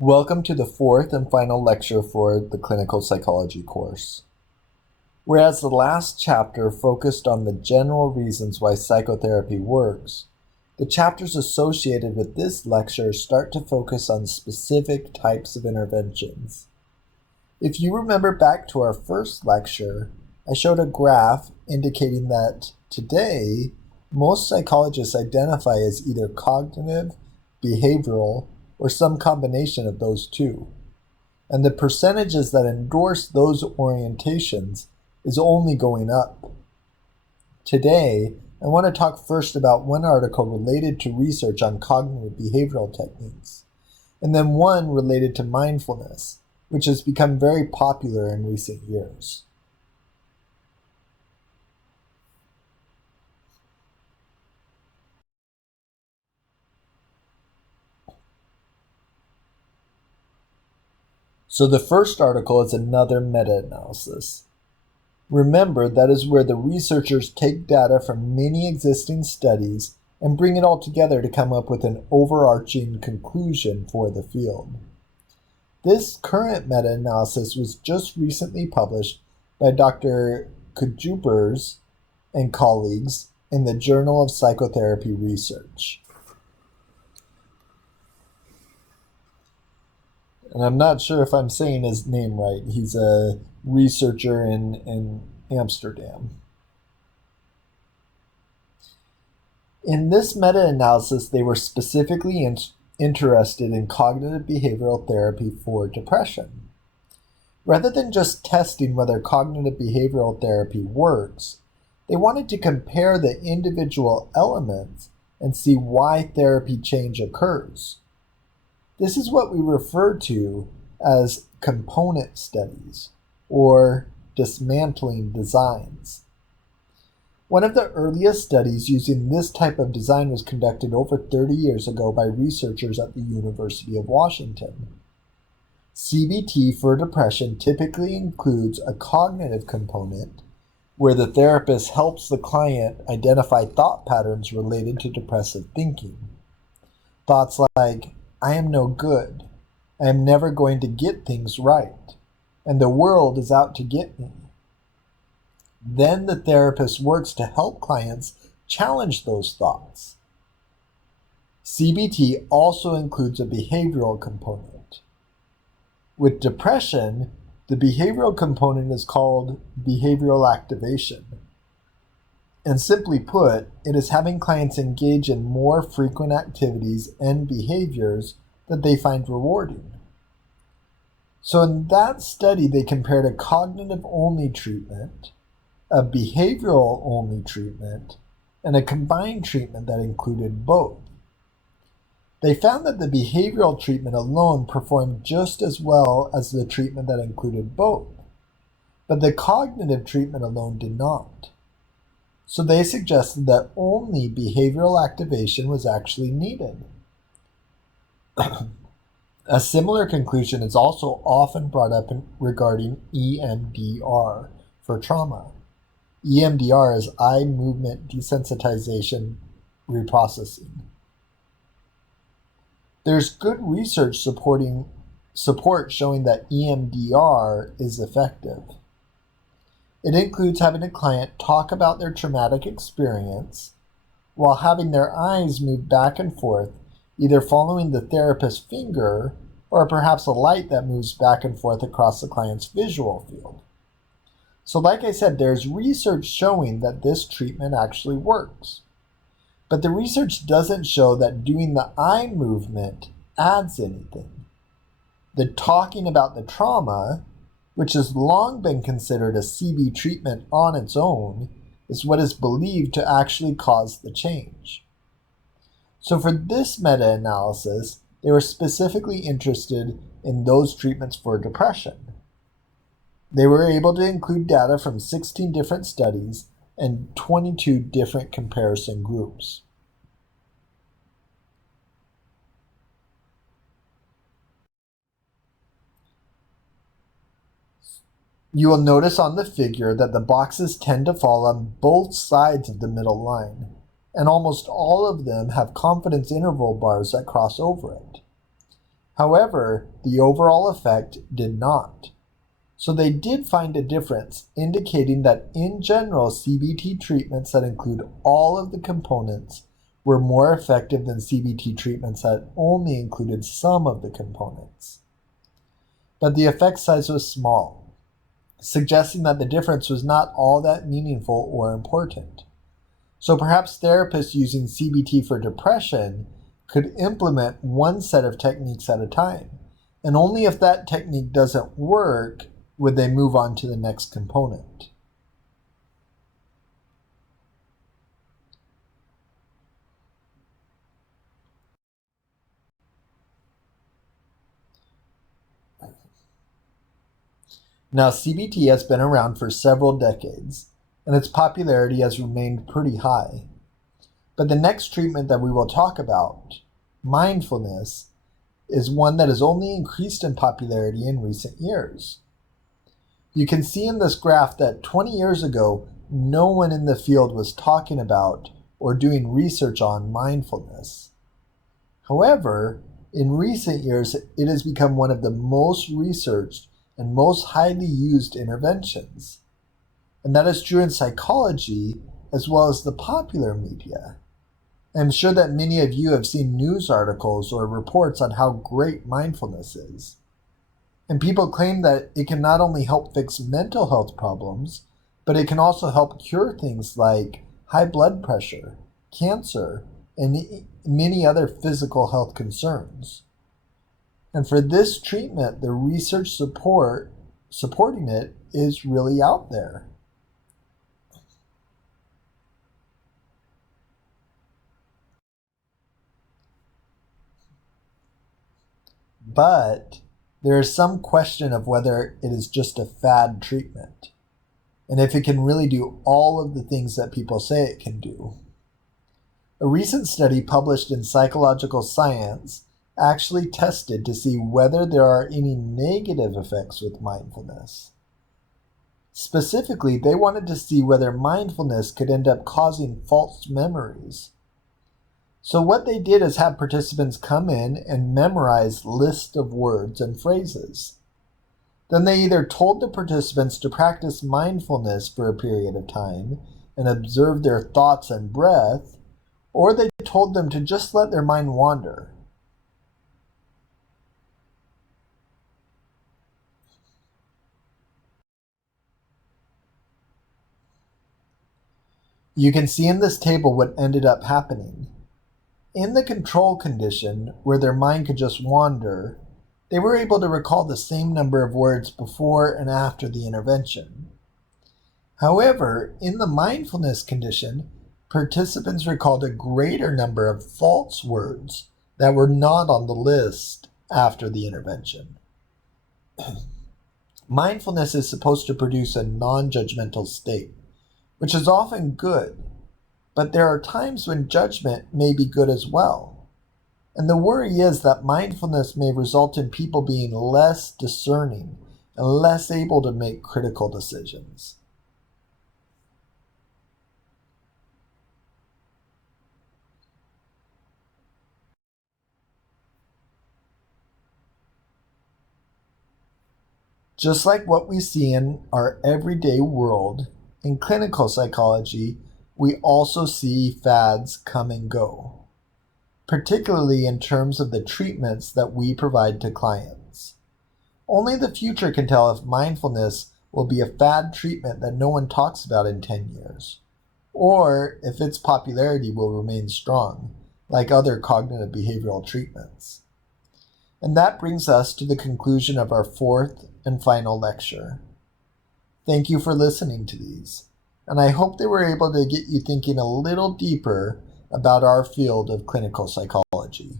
Welcome to the fourth and final lecture for the clinical psychology course. Whereas the last chapter focused on the general reasons why psychotherapy works, the chapters associated with this lecture start to focus on specific types of interventions. If you remember back to our first lecture, I showed a graph indicating that today, most psychologists identify as either cognitive, behavioral, or some combination of those two. And the percentages that endorse those orientations is only going up. Today, I want to talk first about one article related to research on cognitive behavioral techniques, and then one related to mindfulness, which has become very popular in recent years. So the first article is another meta-analysis. Remember, that is where the researchers take data from many existing studies and bring it all together to come up with an overarching conclusion for the field. This current meta-analysis was just recently published by Dr. Kujupers and colleagues in the Journal of Psychotherapy Research. And I'm not sure if I'm saying his name right. He's a researcher in Amsterdam. In this meta-analysis, they were specifically interested in cognitive behavioral therapy for depression. Rather than just testing whether cognitive behavioral therapy works, they wanted to compare the individual elements and see why therapy change occurs. This is what we refer to as component studies, or dismantling designs. One of the earliest studies using this type of design was conducted over 30 years ago by researchers at the University of Washington. CBT for depression typically includes a cognitive component where the therapist helps the client identify thought patterns related to depressive thinking. Thoughts like, I am no good, I am never going to get things right, and the world is out to get me. Then the therapist works to help clients challenge those thoughts. CBT also includes a behavioral component. With depression, the behavioral component is called behavioral activation. And simply put, it is having clients engage in more frequent activities and behaviors that they find rewarding. So in that study, they compared a cognitive-only treatment, a behavioral-only treatment, and a combined treatment that included both. They found that the behavioral treatment alone performed just as well as the treatment that included both, but the cognitive treatment alone did not. So they suggested that only behavioral activation was actually needed. A similar conclusion is also often brought up regarding EMDR for trauma. EMDR is eye movement desensitization reprocessing. There's good research support showing that EMDR is effective. It includes having a client talk about their traumatic experience while having their eyes move back and forth, either following the therapist's finger or perhaps a light that moves back and forth across the client's visual field. So like I said, there's research showing that this treatment actually works. But the research doesn't show that doing the eye movement adds anything. The talking about the trauma, which has long been considered a CB treatment on its own, is what is believed to actually cause the change. So for this meta-analysis, they were specifically interested in those treatments for depression. They were able to include data from 16 different studies and 22 different comparison groups. You will notice on the figure that the boxes tend to fall on both sides of the middle line, and almost all of them have confidence interval bars that cross over it. However, the overall effect did not. So they did find a difference, indicating that in general, CBT treatments that include all of the components were more effective than CBT treatments that only included some of the components. But the effect size was small, suggesting that the difference was not all that meaningful or important. So perhaps therapists using CBT for depression could implement one set of techniques at a time, and only if that technique doesn't work would they move on to the next component. Now, CBT has been around for several decades, and its popularity has remained pretty high. But the next treatment that we will talk about, mindfulness, is one that has only increased in popularity in recent years. You can see in this graph that 20 years ago, no one in the field was talking about or doing research on mindfulness. However, in recent years, it has become one of the most researched and most highly used interventions. And that is true in psychology as well as the popular media. I'm sure that many of you have seen news articles or reports on how great mindfulness is. And people claim that it can not only help fix mental health problems, but it can also help cure things like high blood pressure, cancer, and many other physical health concerns. And for this treatment, the research supporting it is really out there. But there is some question of whether it is just a fad treatment, and if it can really do all of the things that people say it can do. A recent study published in Psychological Science actually tested to see whether there are any negative effects with mindfulness. Specifically, they wanted to see whether mindfulness could end up causing false memories. So what they did is have participants come in and memorize lists of words and phrases. Then they either told the participants to practice mindfulness for a period of time and observe their thoughts and breath, or they told them to just let their mind wander. You can see in this table what ended up happening. In the control condition, where their mind could just wander, they were able to recall the same number of words before and after the intervention. However, in the mindfulness condition, participants recalled a greater number of false words that were not on the list after the intervention. Mindfulness is supposed to produce a non-judgmental state, which is often good, but there are times when judgment may be good as well. And the worry is that mindfulness may result in people being less discerning and less able to make critical decisions. Just like what we see in our everyday world, in clinical psychology, we also see fads come and go, particularly in terms of the treatments that we provide to clients. Only the future can tell if mindfulness will be a fad treatment that no one talks about in 10 years, or if its popularity will remain strong, like other cognitive behavioral treatments. And that brings us to the conclusion of our fourth and final lecture. Thank you for listening to these, and I hope they were able to get you thinking a little deeper about our field of clinical psychology.